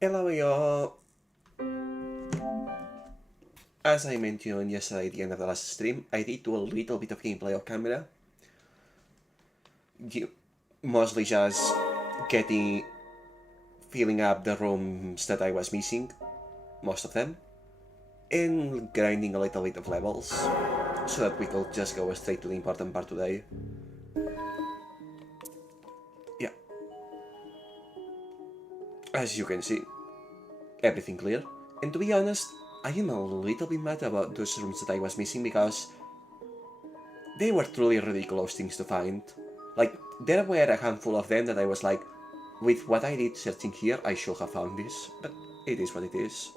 Hello, y'all. As I mentioned yesterday at the end of the last stream, I did do a little bit of gameplay off camera. Mostly just filling up the rooms that I was missing, most of them, and grinding a little bit of levels, so that we could just go straight to the important part today. Yeah. As you can see, everything clear. And to be honest, I am a little bit mad about those rooms that I was missing because they were truly ridiculous things to find. Like, there were a handful of them that I was like, with what I did searching here, I should have found this, but it is what it is.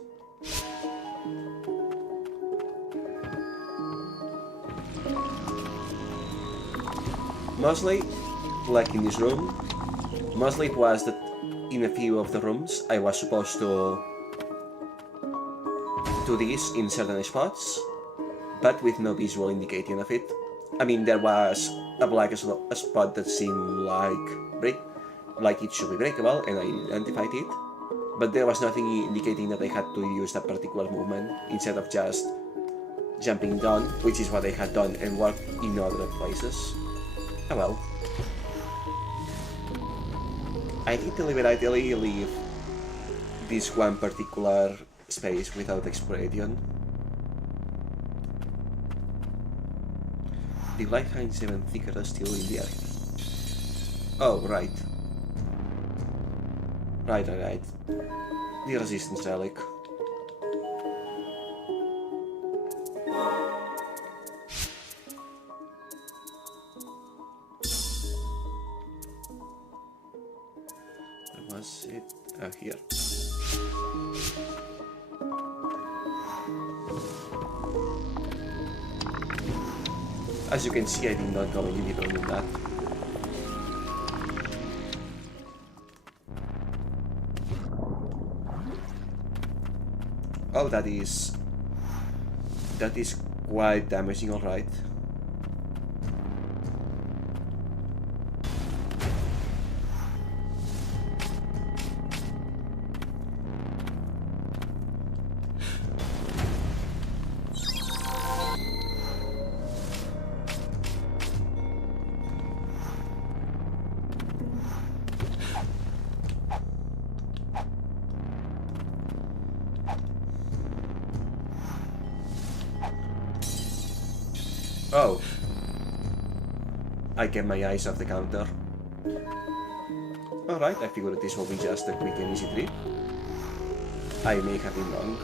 Mostly, like in this room, mostly it was that in a few of the rooms I was supposed to do this in certain spots, but with no visual indication of it. I mean, there was a spot that seemed like it should be breakable, and I identified it, but there was nothing indicating that I had to use that particular movement instead of just jumping down, which is what I had done and worked in other places. Oh well. I did deliberately leave this one particular space without exploration. The Lightheim 7 thicker is still in the air. Oh, right. Right. The resistance relic. Where was it? Oh, here. As you can see, I did not go any deeper than that. Oh, that is quite damaging, alright. Oh. I get my eyes off the counter. Alright, I figured this will be just a quick and easy trip. I may have been wrong.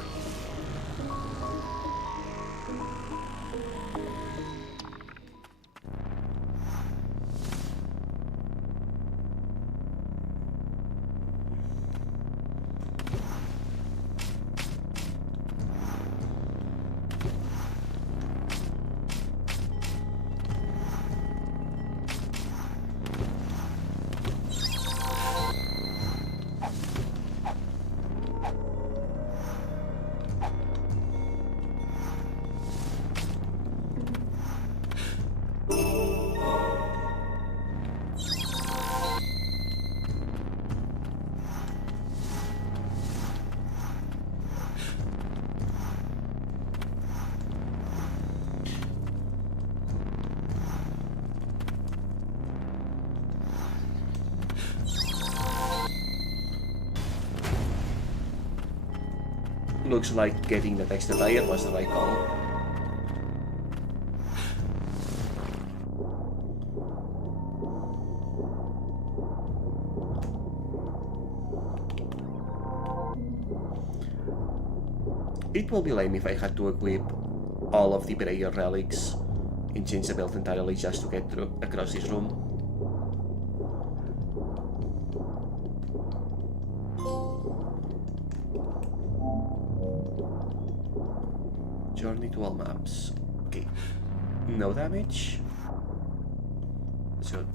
Looks like getting that extra tire was the right call. It will be lame if I had to equip all of the prayer relics and change the belt entirely just to get across this room. Journey to all maps. Okay. No damage. That's good.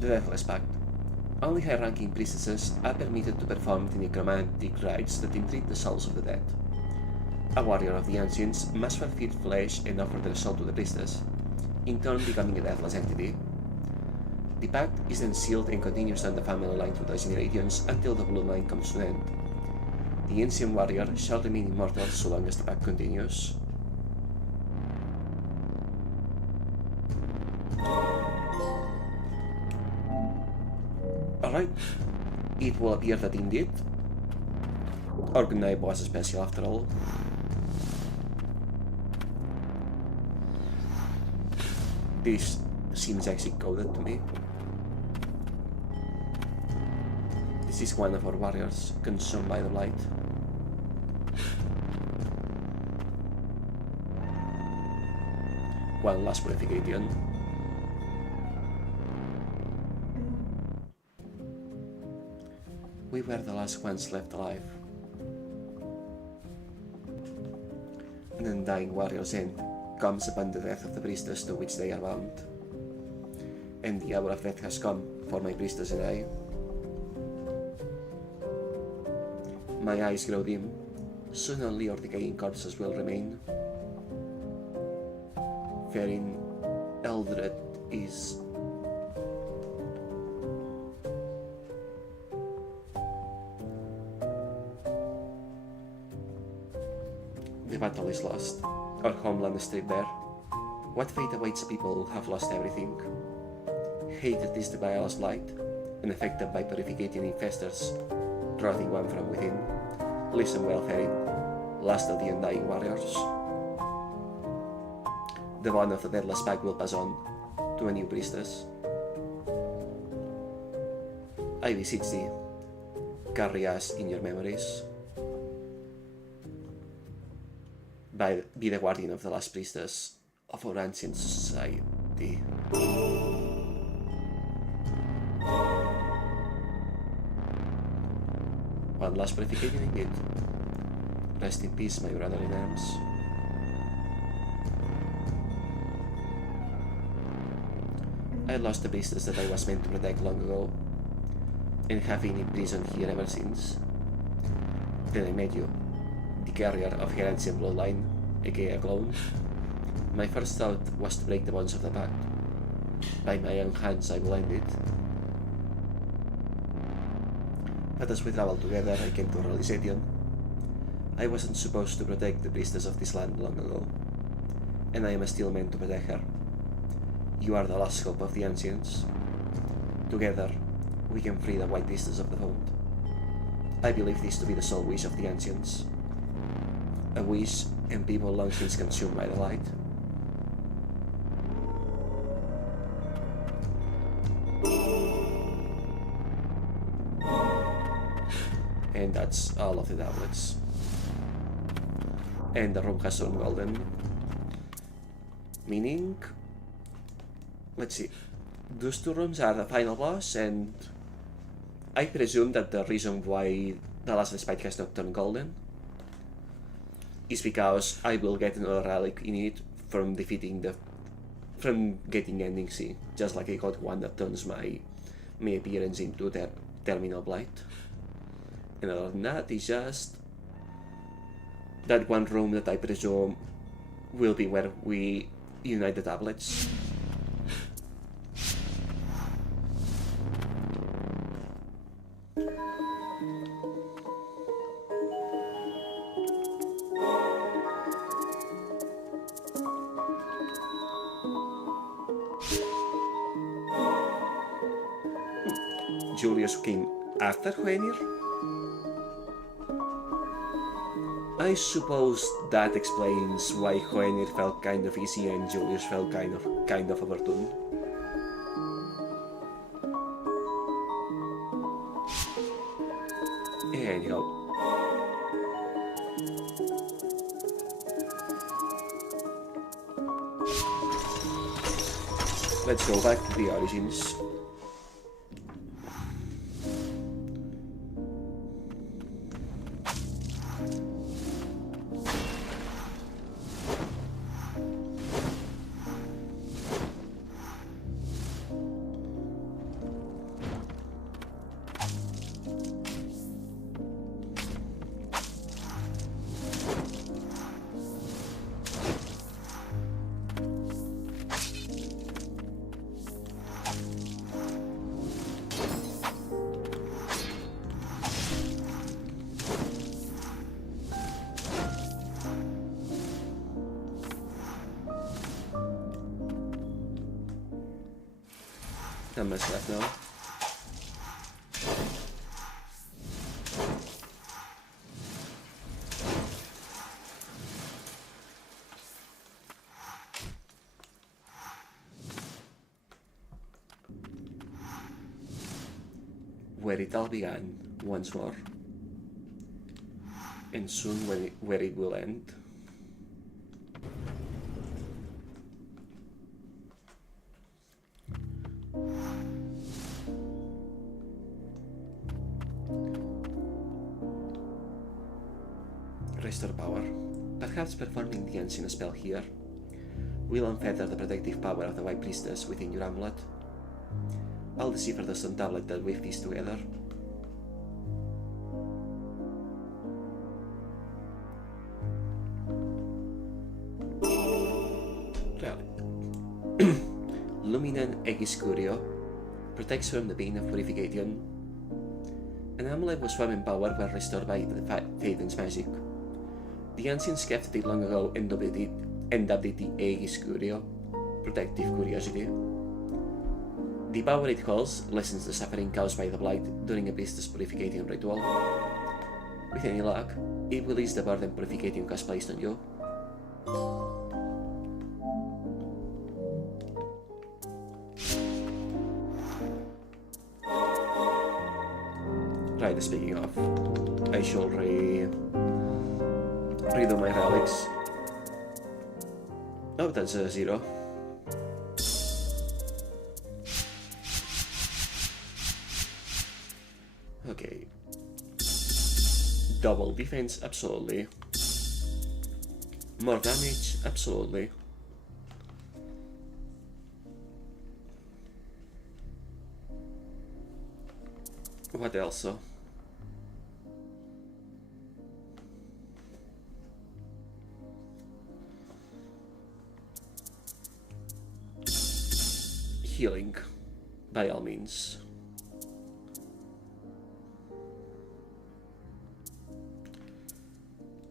The Deathless Pact. Only high-ranking priestesses are permitted to perform the necromantic rites that entreat the souls of the dead. A warrior of the ancients must feed flesh and offer their soul to the priestess, in turn becoming a deathless entity. The pact is then sealed and continues down the family line through the generations until the bloodline comes to an end. The ancient warrior shall remain immortal so long as the pact continues. Alright, it will appear that indeed Orgnite was special after all. This seems actually coded to me. This is one of our warriors consumed by the light. One last purification. We were the last ones left alive. An undying warrior's end comes upon the death of the priestess to which they are bound. And the hour of death has come for my priestess and I. My eyes grow dim. Soon only our decaying corpses will remain. Fearing Eldred is... The battle is lost. Our homeland is stripped bare. What fate awaits people who have lost everything? Hated is the vilest light, and affected by purification infestors, rotting one from within. Listen well, Ferin, last of the undying warriors. The bond of the deathless pack will pass on to a new priestess. I beseech thee, carry us in your memories. Be the guardian of the last priestess of our ancient society. One last purification indeed. Rest in peace, my brother in arms. I lost the priestess that I was meant to protect long ago, and have been imprisoned here ever since. Then I met you, the carrier of her ancient bloodline, aka a clone. My first thought was to break the bonds of the pact. By my own hands I will end it. But as we traveled together, I came to a realization. I wasn't supposed to protect the priestess of this land long ago, and I am still meant to protect her. You are the last hope of the ancients. Together, we can free the white priestess of the fold. I believe this to be the sole wish of the ancients. A wish and people long since consumed by the light. And that's all of the tablets. And the room has turned golden. Meaning... let's see. Those two rooms are the final boss, and I presume that the reason why the last respite has not turned golden is because I will get another relic in it from getting ending C, just like I got one that turns my appearance into the terminal blight. And other than that, it's just that one room that I presume will be where we unite the tablets. Julius came after Hoenir? I suppose that explains why Hoenir felt kind of easy and Julius felt kind of overturned. Anyhow. Let's go back to the origins. Not much left now. Where it all began once more, and soon where it will end. Restore power. Perhaps performing the ancient spell here will unfeather the protective power of the White Priestess within your amulet. I'll decipher the stone tablet that we've pieced together. Luminant Aegis Curio protects from the bane of purification. An amulet was swam in power when restored by the Faden's magic. The ancients kept it long ago and dubbed it the Aegis Curio, protective curiosity. The power it holds lessens the suffering caused by the blight during a priestess purification ritual. With any luck, it will ease the burden purification has placed on you. Right, speaking of, I shall redo my relics. Oh, that's a 0. Okay. Double defense, absolutely. More damage, absolutely. What else? Healing, by all means.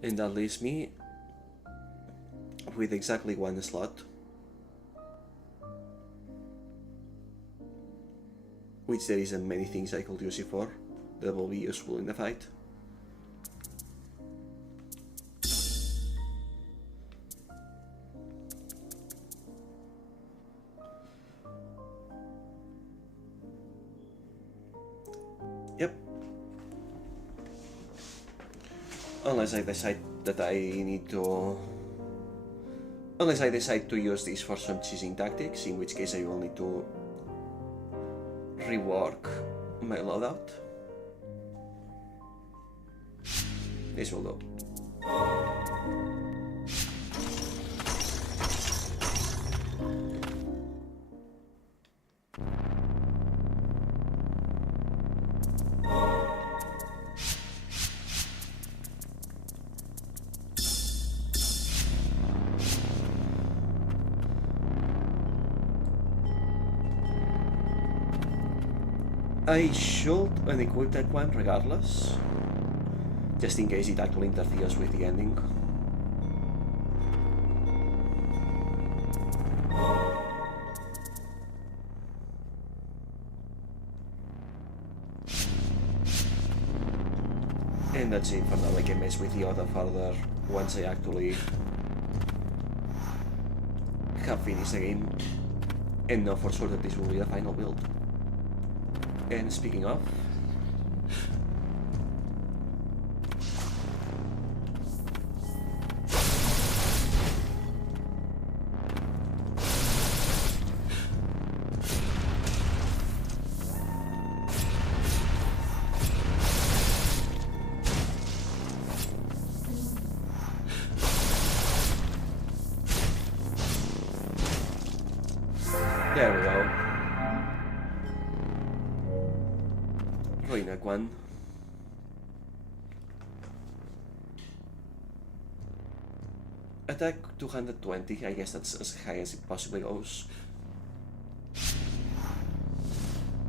And that leaves me with exactly 1 slot, which there isn't many things I could use it for that will be useful in the fight. Yep. Unless I decide that I need to... Unless I decide to use this for some cheesing tactics, in which case I will need to rework my loadout. This will do. I should unequip that one regardless, just in case it actually interferes with the ending. And that's it for now. I can mess with the other further once I actually have finished the game and know for sure that this will be the final build. And speaking of, there we go. One. Attack 220, I guess that's as high as it possibly goes.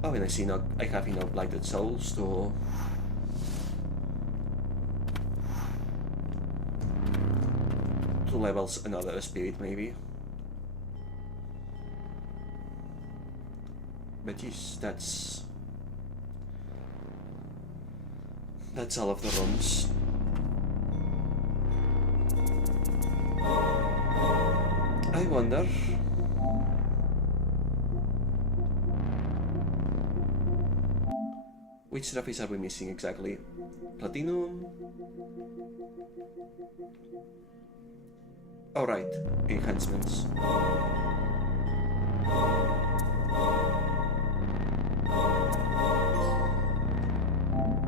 Oh, and I see now I have enough blighted souls to levels another spirit maybe. But geez, that's all of the rooms. I wonder. Which trophies are we missing exactly? Platinum? Alright, enhancements.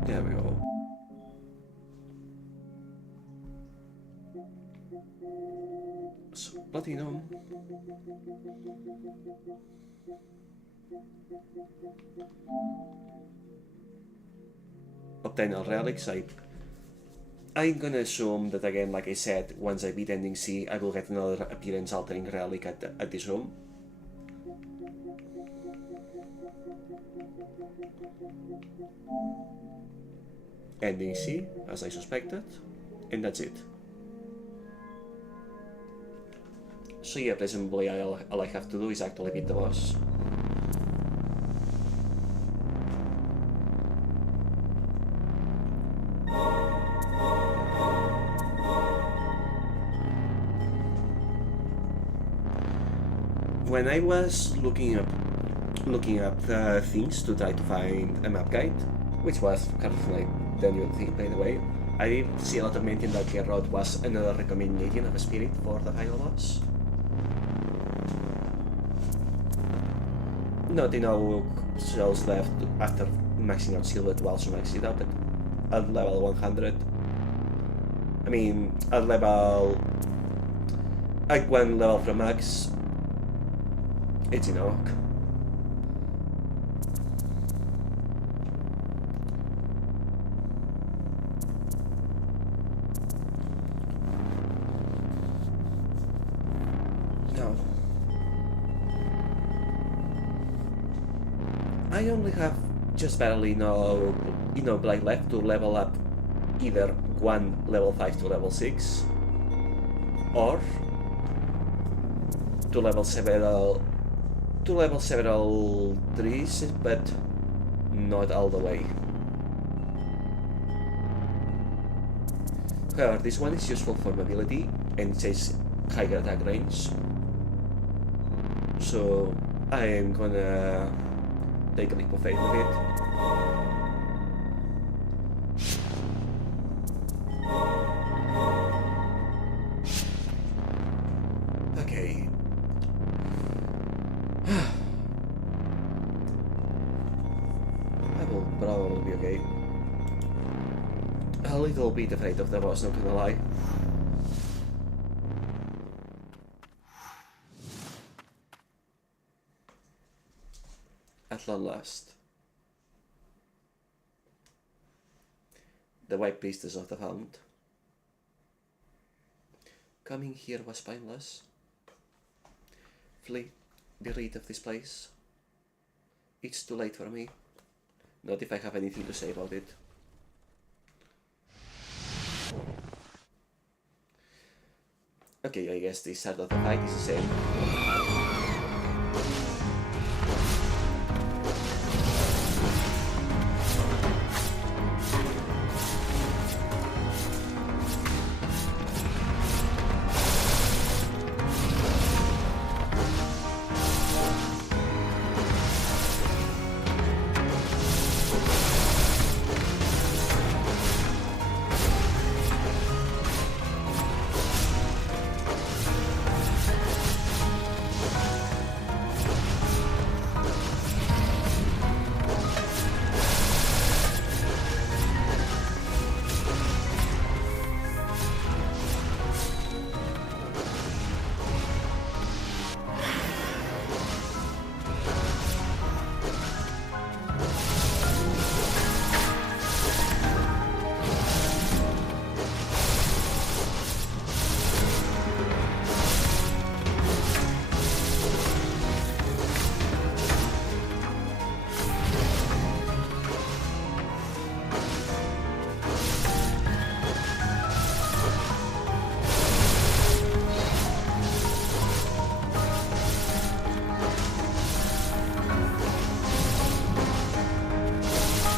There we go. So, platinum. Obtain all relics. I'm gonna assume that again, like I said, once I beat ending C, I will get another appearance altering relic at this room. Ending C, as I suspected, and that's it. So yeah, presumably all I have to do is actually beat the boss. When I was looking up things to try to find a map guide, which was kind of like the new thing by the way, I did see a lot of mention that Gerrod was another recommendation of a spirit for the final boss. Not enough cells left after maxing out Silver to also max it out, but at level 100, I mean, at one level from max, it's enough. Now, I only have just barely enough blight left to level up either one level 5 to level 6, or to level several trees, but not all the way. However, this one is useful for mobility and it says higher attack range, so I am gonna take a leap of faith with it. Okay. I will probably be okay. A little bit afraid of the boss, not gonna lie. At long last. The White Priestess of the Found. Coming here was painless. Flee, be rid of this place. It's too late for me. Not if I have anything to say about it. Okay, I guess the start of the fight is the same.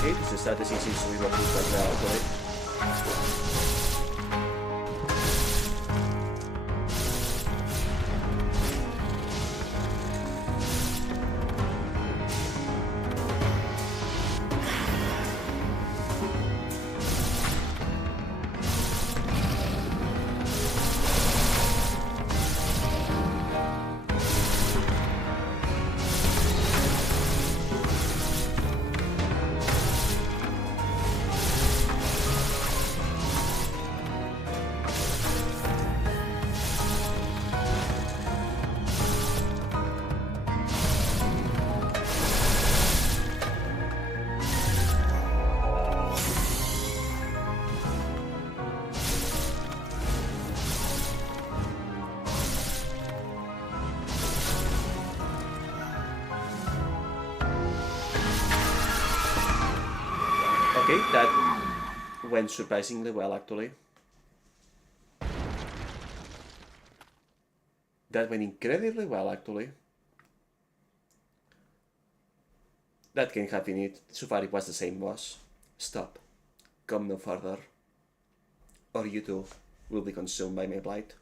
Okay, this strategy seems to be working quite well actually. Okay, that went surprisingly well actually. That went incredibly well actually. That can have been it. So far it was the same boss. Stop. Come no further. Or you too will be consumed by my blight.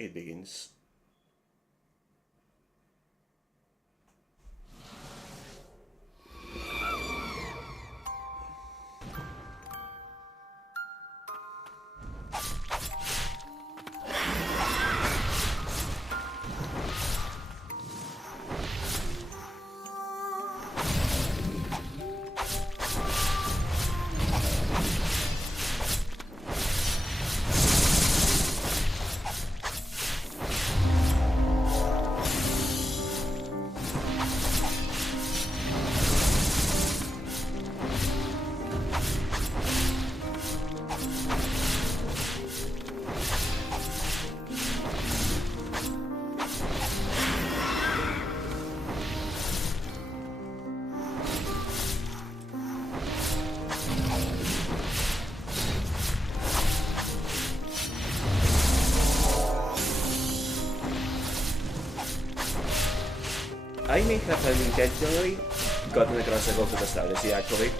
It begins. I may have unintentionally gotten across the goal to the strategy actually.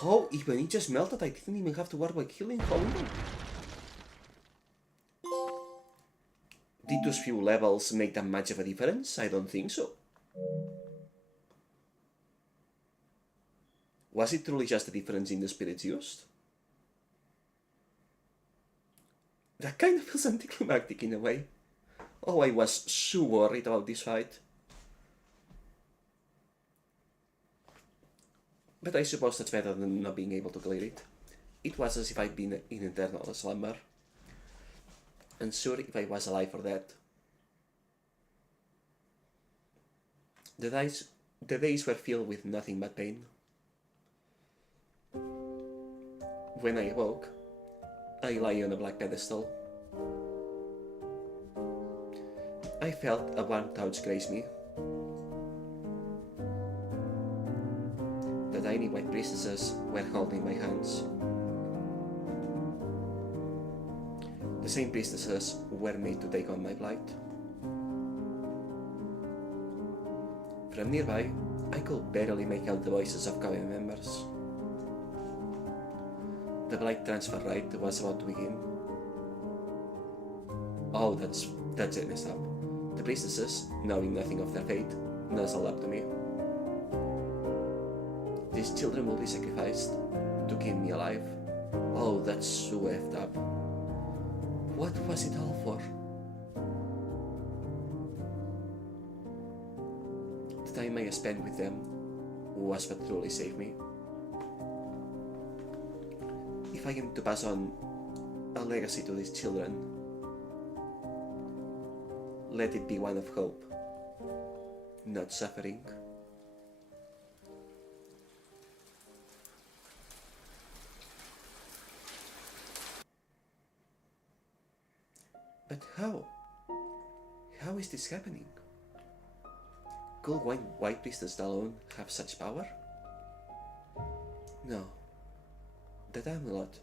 How even? It just melted. I didn't even have to worry about killing. How even? Did those few levels make that much of a difference? I don't think so. Was it truly just a difference in the spirits used? That kind of feels anticlimactic in a way. Oh, I was so worried about this fight. But I suppose that's better than not being able to clear it. It was as if I'd been in eternal slumber. Unsure if I was alive or dead. The days were filled with nothing but pain. When I awoke, I lay on a black pedestal. I felt a warm touch graze me. The tiny white priestesses were holding my hands. The same priestesses were made to take on my blight. From nearby, I could barely make out the voices of Coven members. The blight transfer rite was about to begin. Oh, that's it messed up. The priestesses, knowing nothing of their fate, nuzzled up to me. These children will be sacrificed to keep me alive. Oh, that's so effed up. What was it all for? The time I spent with them was what truly saved me. If I am to pass on a legacy to these children. Let it be one of hope, not suffering. But how? How is this happening? Could one white priestess alone have such power? No. That amulet.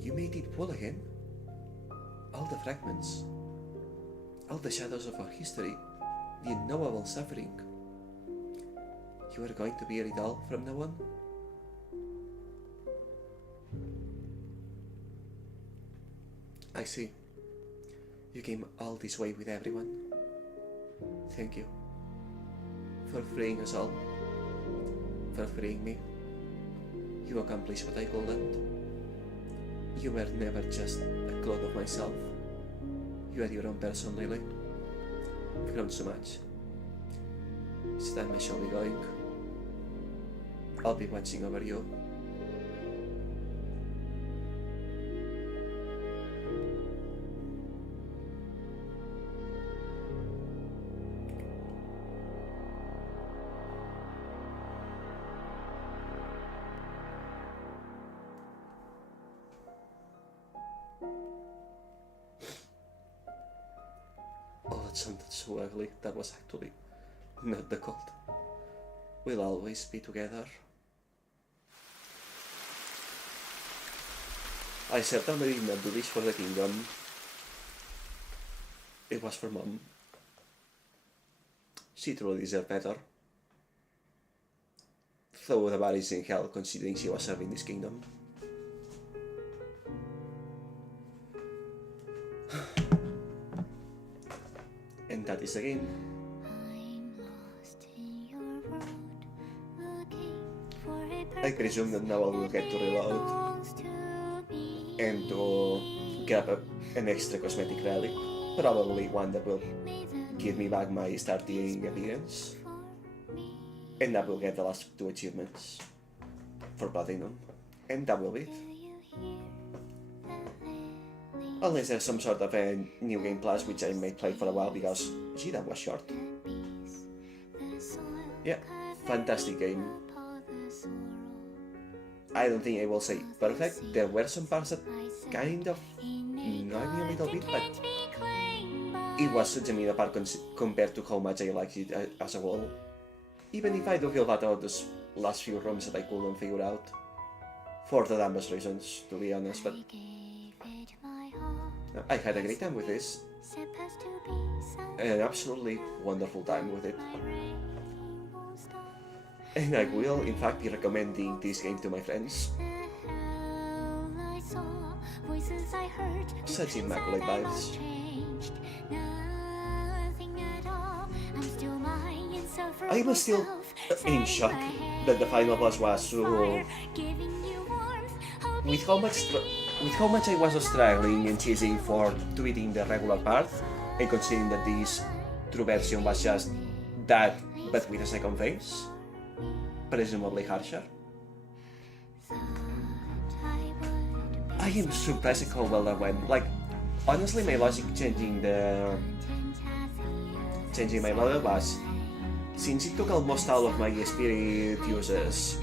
You made it whole again? All the fragments, all the shadows of our history, the unknowable suffering. You are going to bear it all from now on? I see. You came all this way with everyone. Thank you. For freeing us all. For freeing me. You accomplished what I couldn't. You were never just a clone of myself. You are your own person, Lily. You've grown so much. It's time I shall be going. I'll be watching over you. Oh, that sounded so ugly. That was actually not the cult. We'll always be together. I certainly did not do this for the kingdom. It was for Mom. She truly deserved better. Though the bar is in hell considering she was serving this kingdom. And that is the game. I presume that now I will get to reload and to grab an extra cosmetic relic, probably one that will give me back my starting appearance, and that will get the last 2 achievements for Platinum, and that will be it. Unless there's some sort of a new game plus, which I may play for a while because, gee, that was short. Yeah, fantastic game. I don't think I will say perfect. There were some parts that kind of annoyed me a little bit, but it was such a minor part compared to how much I liked it as a whole. Even if I do feel bad about those last few rooms that I couldn't figure out. For the dumbest reasons, to be honest, but I had a great time with this. An absolutely wonderful time with it. And I will, in fact, be recommending this game to my friends. Such immaculate vibes. I was still in shock that the final boss was so... With how much I was struggling and chasing for tweeting the regular part, and considering that this true version was just that, but with a second phase, presumably harsher. I am surprised at how well that went. Like, honestly, my logic changing my model was, since it took almost all of my spirit uses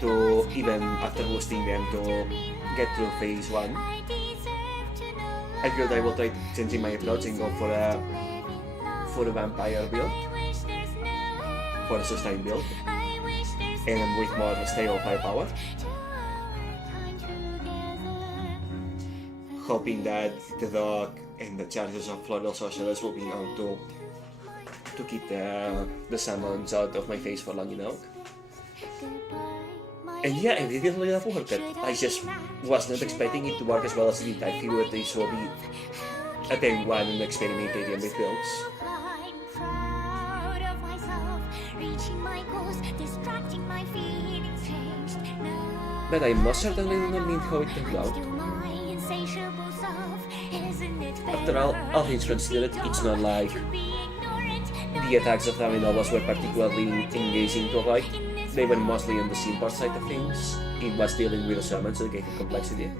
to, even after boosting them, to get through phase 1, I feel I will try changing my approach and go for a vampire build, for a sustain build, and with more stable firepower, hoping that the dog and the charges of floral sorcerers will be able to keep the summons out of my face for long enough. And yeah, it really did work. I just was not expecting it to work as well as it did. I figured this will be a penguin and experimenting with builds. But I most certainly do not mean how it turned out. After all things considered, it's not like the attacks of Ravenobas were particularly engaging to avoid. They were mostly on the simple side of things. It was dealing with the summons that gave it complexity.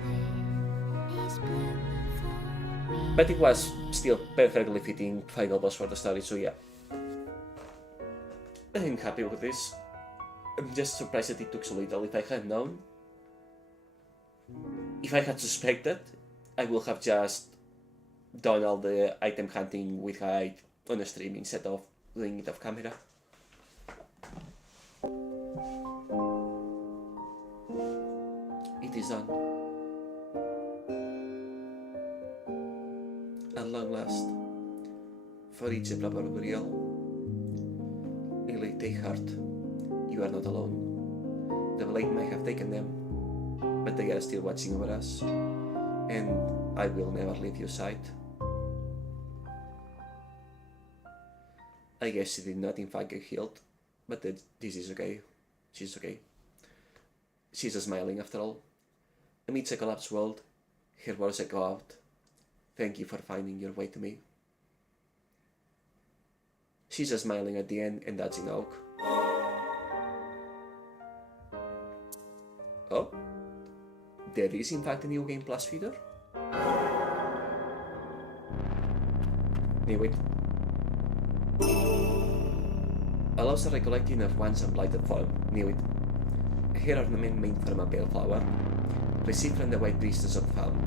But it was still perfectly fitting final boss for the story, so yeah. I'm happy with this. I'm just surprised that it took so little. If I had known, if I had suspected, I would have just done all the item hunting with hide on a stream instead of doing it off camera. It is done. At long last, for each proper burial, Lily, take heart. You are not alone. The blade may have taken them, but they are still watching over us, and I will never leave your side. I guess she did not in fact get healed, but this is okay. She's okay. She's smiling after all. Amidst a collapsed world, her words echo out. Thank you for finding your way to me. She's smiling at the end, and that's enough. Oh, there is in fact a new Game Plus feature? Knew it. Allows the recollecting of one's unblighted form. Knew it. A hair ornament made from a pale flower, received from the White Priestess of the Found.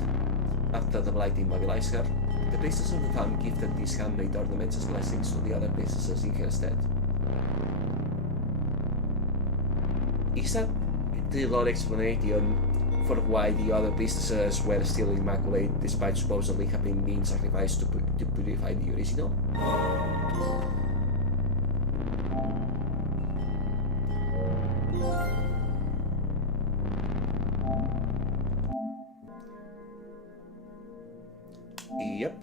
After the blight immobilized her, the Priestess of the Found gifted these handmade ornaments as blessings to the other priestesses in her stead. Is that the lore explanation for why the other priestesses were still immaculate despite supposedly having been sacrificed to purify the original? Yep.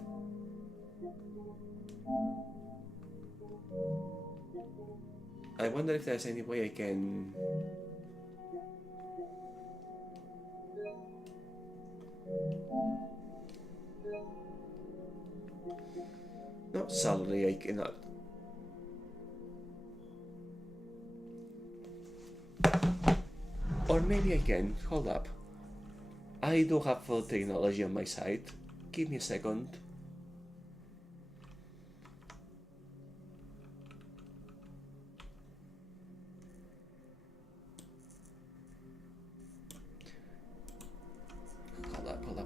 I wonder if there's any way I can... No, sadly I cannot. Or maybe I can. Hold up. I do have full technology on my side. Give me a second.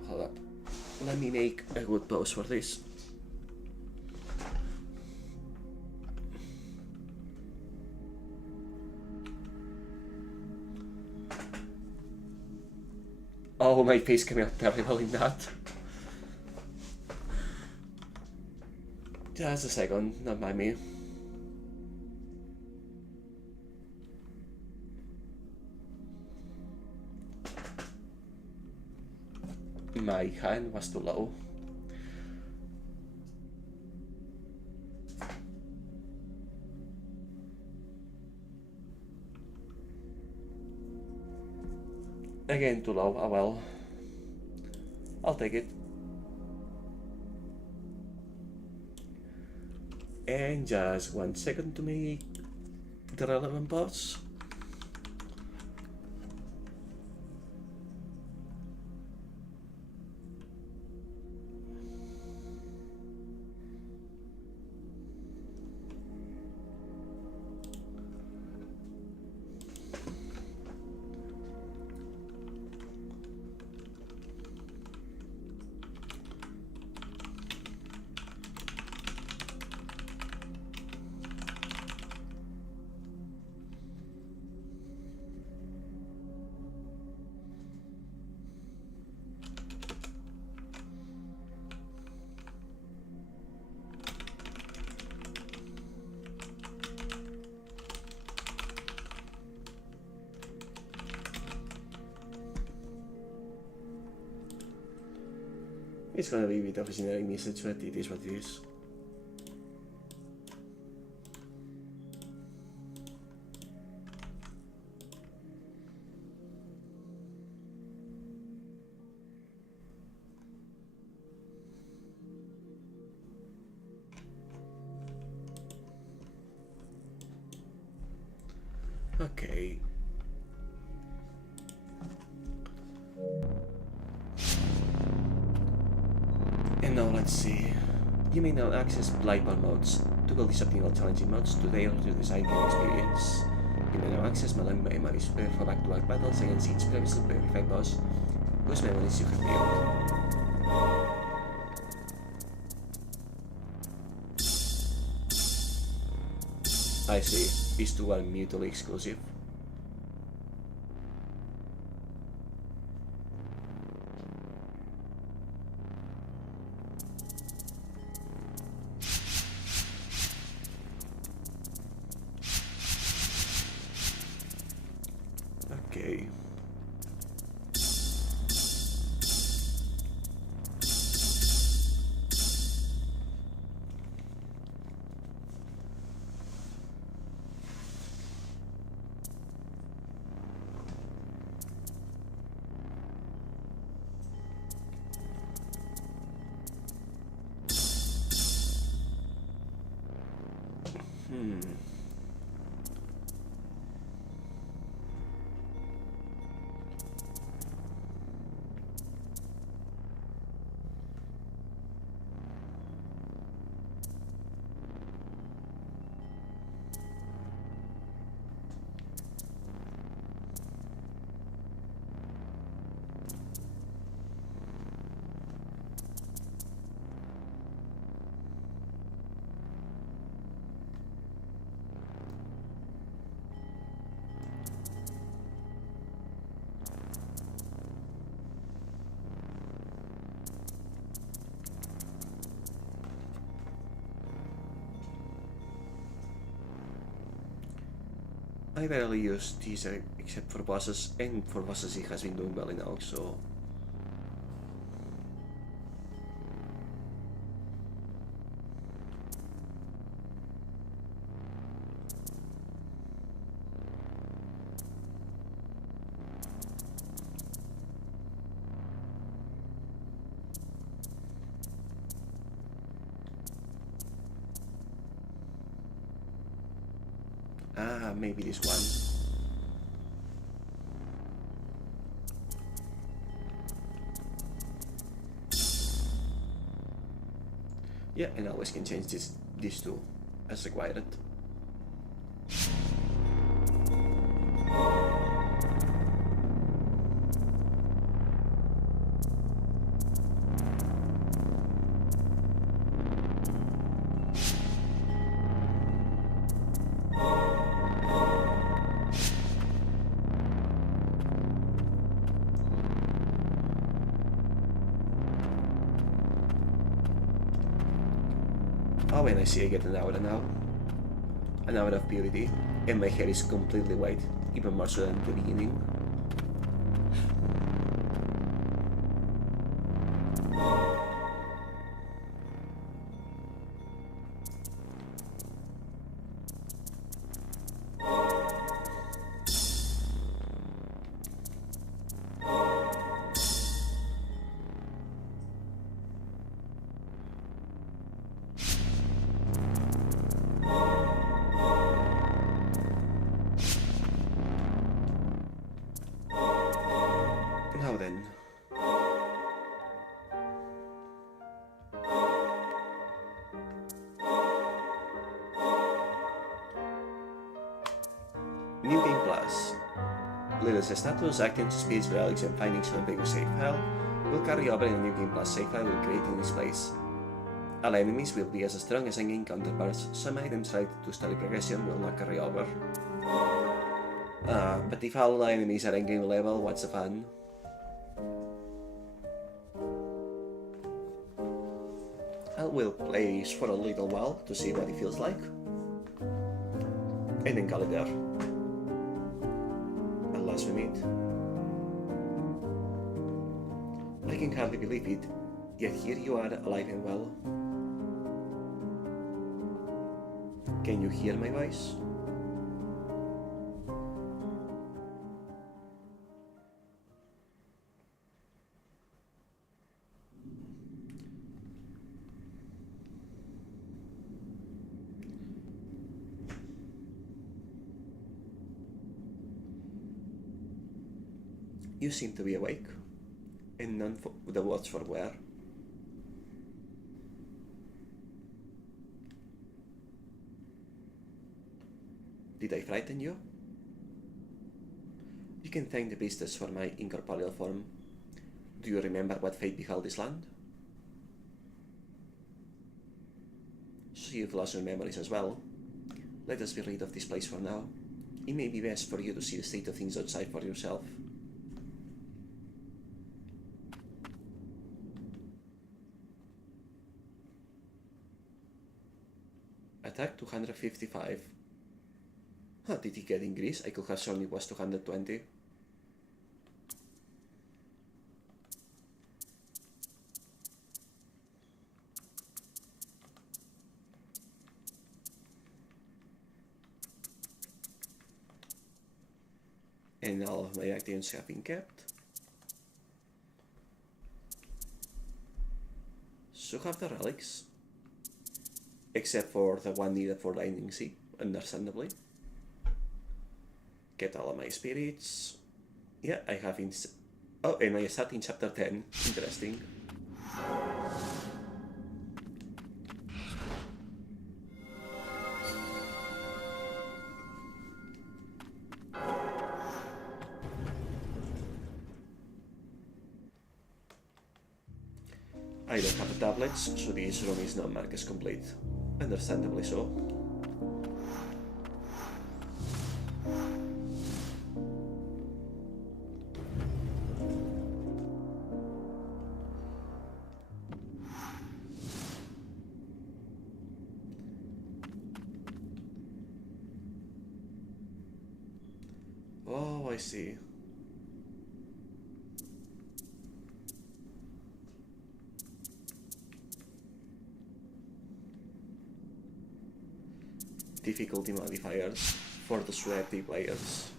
Hold up. Let me make a good pose for this. Oh, my face came out terrible in that. Just a second, not by me. My hand was too low. Again, too low. Oh well. I'll take it. And just 1 second to make the relevant parts. It's gonna be a bit of a generic message, but it is what it is. Okay. Let's see. You may now access Blightbound modes. Toggle these optional challenging modes to tailor your design and experience. You may now access memories for back-to-back battles against each previously verified boss, whose memories you have built. I see. These two are mutually exclusive. Okay. I barely use these except for bosses, and for bosses it has been doing well enough, so... Ah, maybe this one. Yeah, and I always can change these two as required. Oh, and I see I get an aura now. An aura of purity, and my hair is completely white, even more so than at the beginning. Now then. New Game Plus. Lilies' status, actions, speeds, relics, and findings from previous save file will carry over in a New Game Plus save file will create in this place. All enemies will be as strong as in-game counterparts. Some items related to story progression will not carry over. But if all enemies are in-game level, what's the fun? I will play this for a little while to see what it feels like, and then call it there. At last we meet. I can hardly believe it, yet here you are, alive and well. Can you hear my voice? You seem to be awake, and none for the words for where. Did I frighten you? You can thank the priestess for my incorporeal form. Do you remember what fate befell this land? So you've lost your memories as well. Let us be rid of this place for now. It may be best for you to see the state of things outside for yourself. Attack 255. Huh, did he get increased? I could have sworn it was 220. And all of my actions have been kept. So have the relics. Except for the one needed for Lightning Sea, understandably. Get all of my spirits. Yeah, I have oh, and I start in chapter 10. Interesting. I don't have the tablets, so this room is not marked as complete. Understandably so. Oh, I see. Difficulty modifiers for the sweaty players.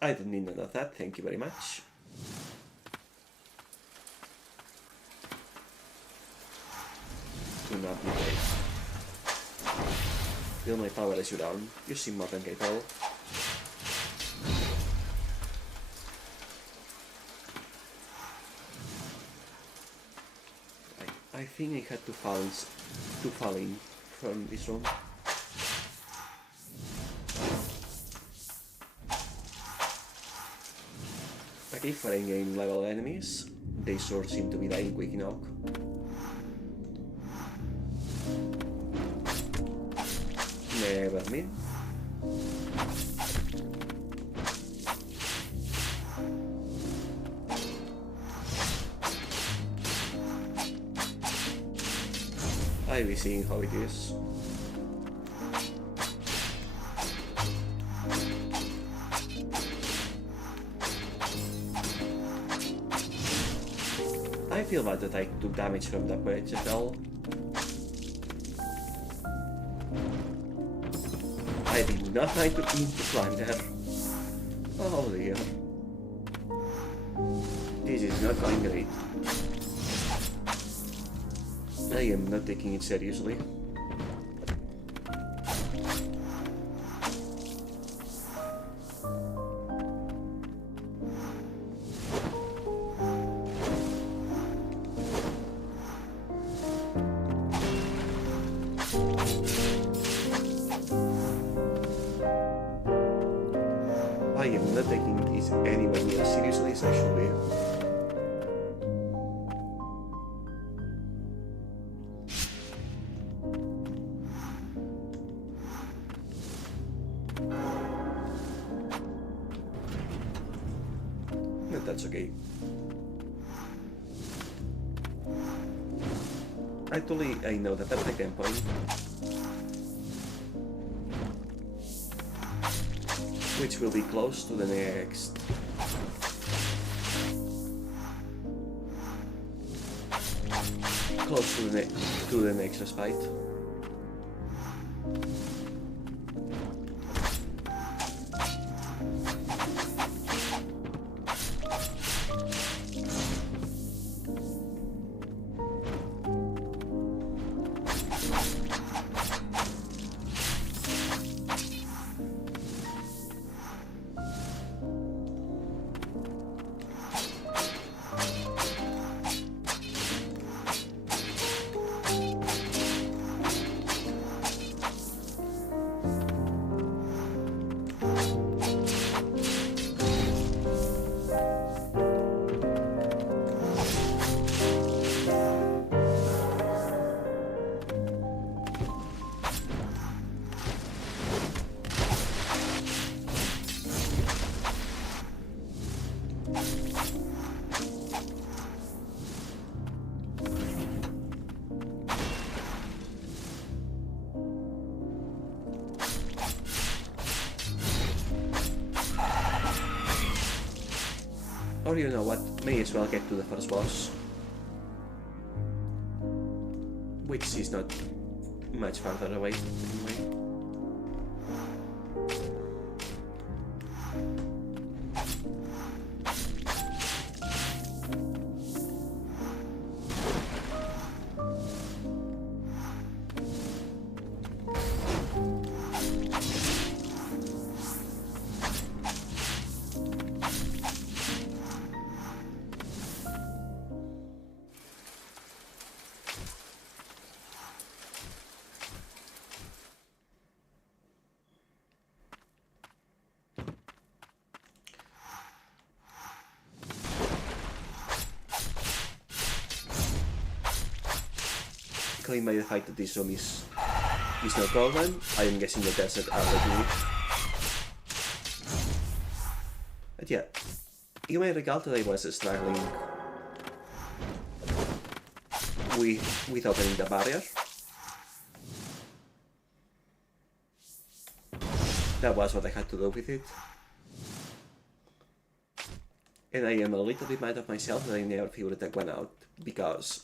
I don't need none of that, thank you very much. Do not be late. Feel my power as you down. You seem more than capable. I think I had to fall in from this room. Okay, for endgame level enemies, they sure seem to be dying quick enough. Never mind. I'll be seeing how it is. I feel bad that I took damage from that bridge as well. I did not need to climb there. Oh dear. This is not going great. I am not taking it seriously. I am not taking this anywhere near as seriously as I should be. But that's okay. Actually, I know that at my endpoint, which will be close to the next. Close to the next respite. Or you know what, may as well get to the first boss. Which is not much farther away, anyway. By the fact that this room is not golden, I am guessing the desert are making it. But yeah, you may recall that I was struggling with opening the barrier. That was what I had to do with it. And I am a little bit mad at myself that I never figured that one out, because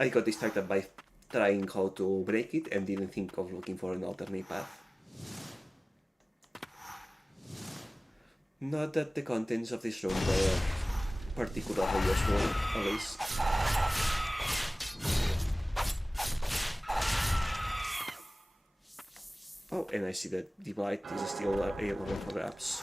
I got distracted by trying how to break it and didn't think of looking for an alternate path. Not that the contents of this room were particularly useful, at least. Oh, and I see that the light is still available for grabs.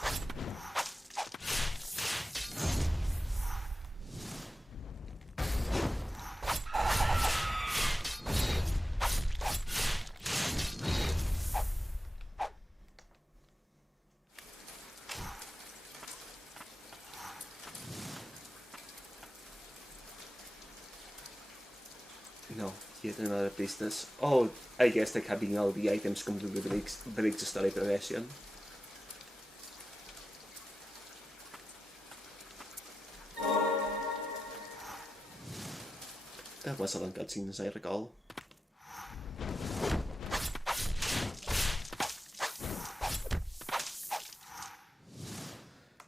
No, yet another business. Oh, I guess that having all the items completely breaks the story progression. That was a long cutscene, as I recall.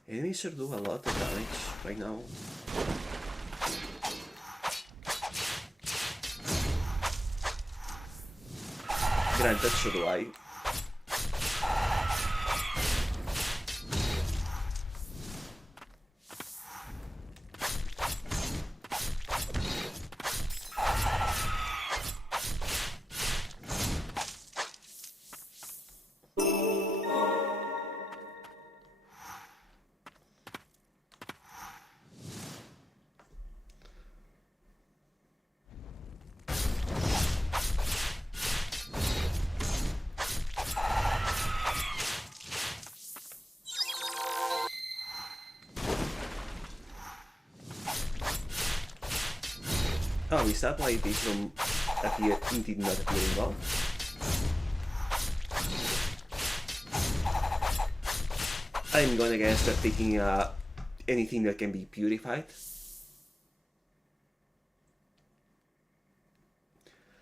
Enemies sure do a lot of damage right now. Granted, so do I. Oh, is that why this room did not appear involved? I'm gonna guess that picking anything that can be purified.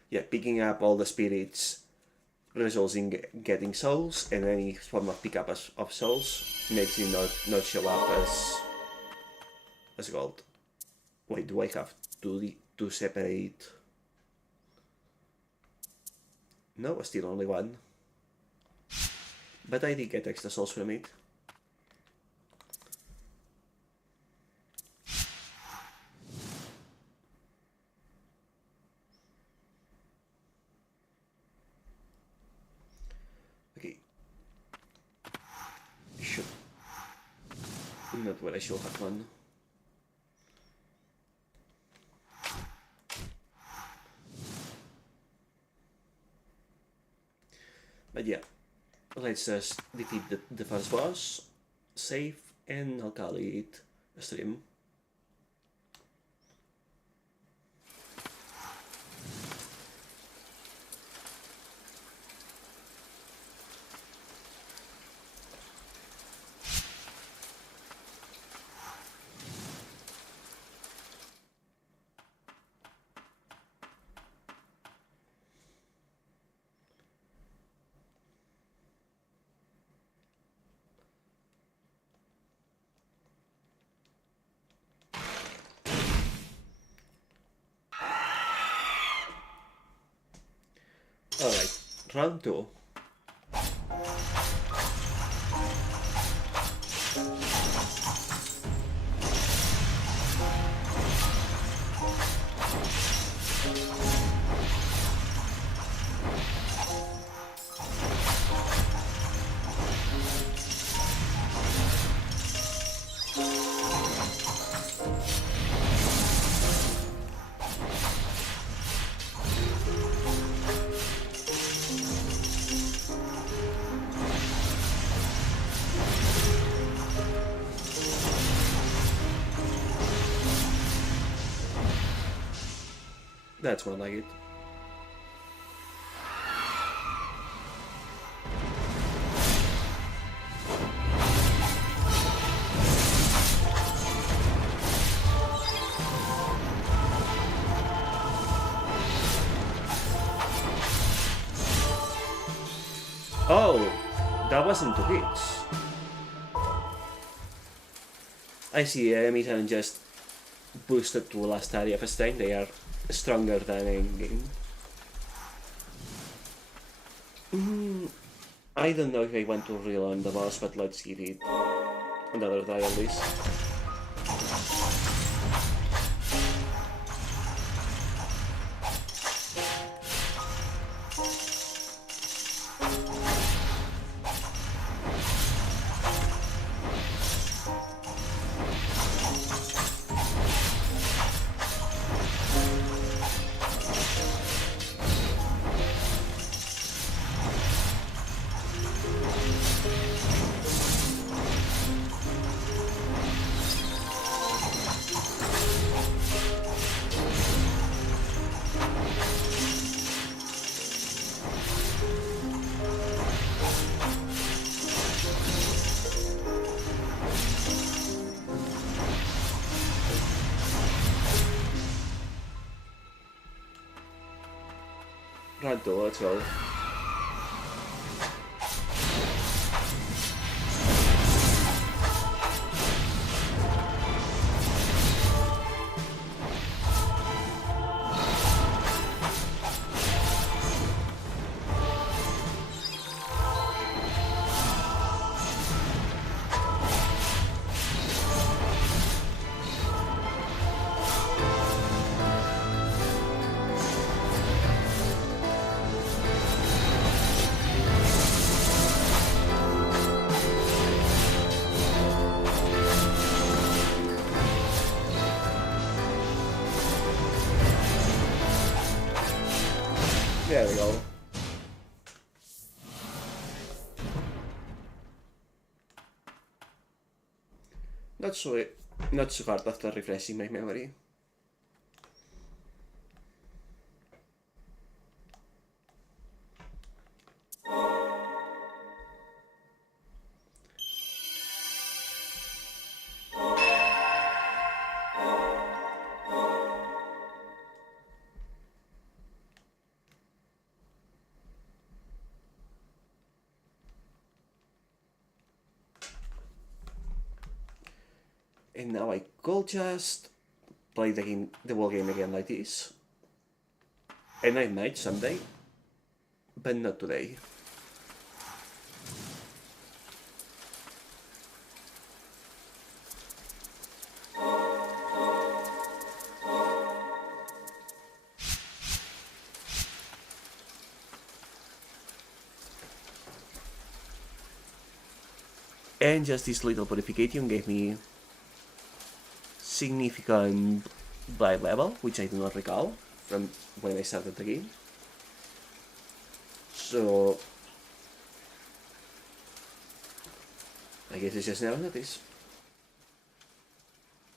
Yeah, picking up all the spirits results in getting souls, and any form of pickup of souls makes it not show up as gold. Wait, do I have to separate? No, still only one. But I did get extra souls from it. Okay. Should not where I should have one. But yeah, let's just defeat the first boss, save, and I'll call it a stream. Alright, round 2. That's more like it. Oh, that wasn't 2 hits. I see, enemies aren't just boosted to last area of strength, they are stronger than in-game. I don't know if I want to relearn the boss, but let's give it another try at least. Round 2, let's go. There we go. Not so hard after refreshing my memory. And now I could just play the whole game again like this. And I might someday, but not today. And just this little purification gave me significant blight level, which I do not recall from when I started the game. So I guess it's just never noticed.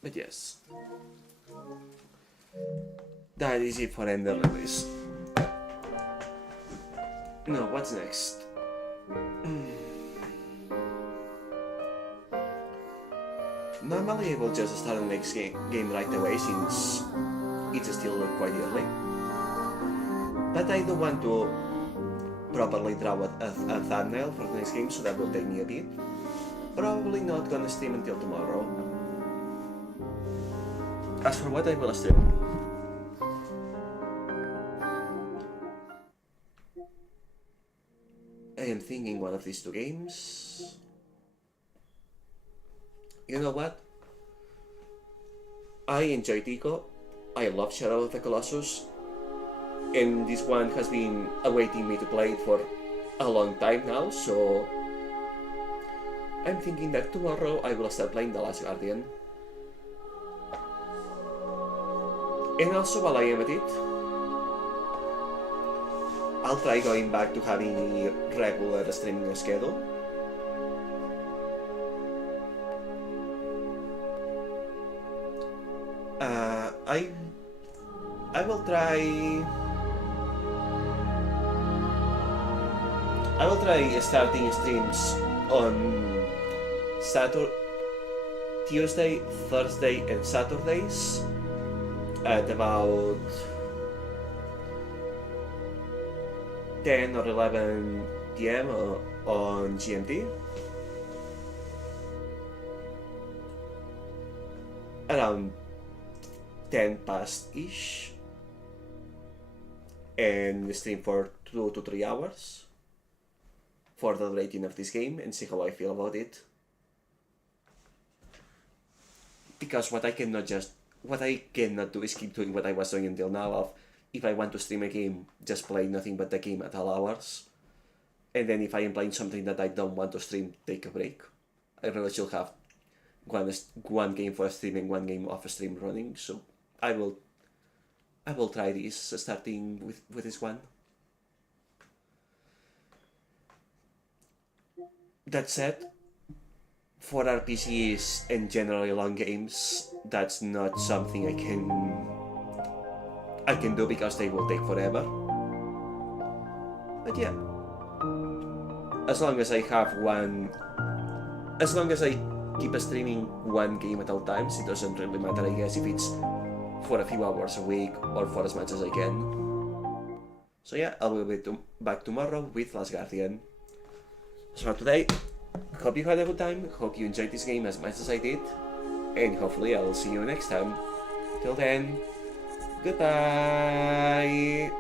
But yes, that is it for Ender Lilies. No, what's next? Normally I will just start the next game right away since it's still quite early. But I don't want to properly draw a thumbnail for the next game, so that will take me a bit. Probably not gonna stream until tomorrow. As for what I will stream, am thinking one of these two games. You know what? I enjoy Tico. I love Shadow of the Colossus. And this one has been awaiting me to play it for a long time now, so I'm thinking that tomorrow I will start playing The Last Guardian. And also while I am at it, I'll try going back to having a regular streaming schedule. I will try starting streams on Tuesday, Thursday, and Saturdays at about 10 or 11 p.m. on GMT. Around 10 past-ish. And stream for 2 to 3 hours for the rating of this game and see how I feel about it. Because what I cannot do is keep doing what I was doing until now of, if I want to stream a game, just play nothing but the game at all hours. And then if I am playing something that I don't want to stream, take a break. I really should have one game for a stream and one game off a stream running, so I will try this, starting with this one. That said, for RPGs and generally long games, that's not something I can do because they will take forever. But yeah, as long as I keep streaming one game at all times, it doesn't really matter, I guess, if it's for a few hours a week or for as much as I can. So yeah, I will be back tomorrow with Last Guardian. So for today, hope you had a good time, hope you enjoyed this game as much as I did, and hopefully I will see you next time. Till then, goodbye!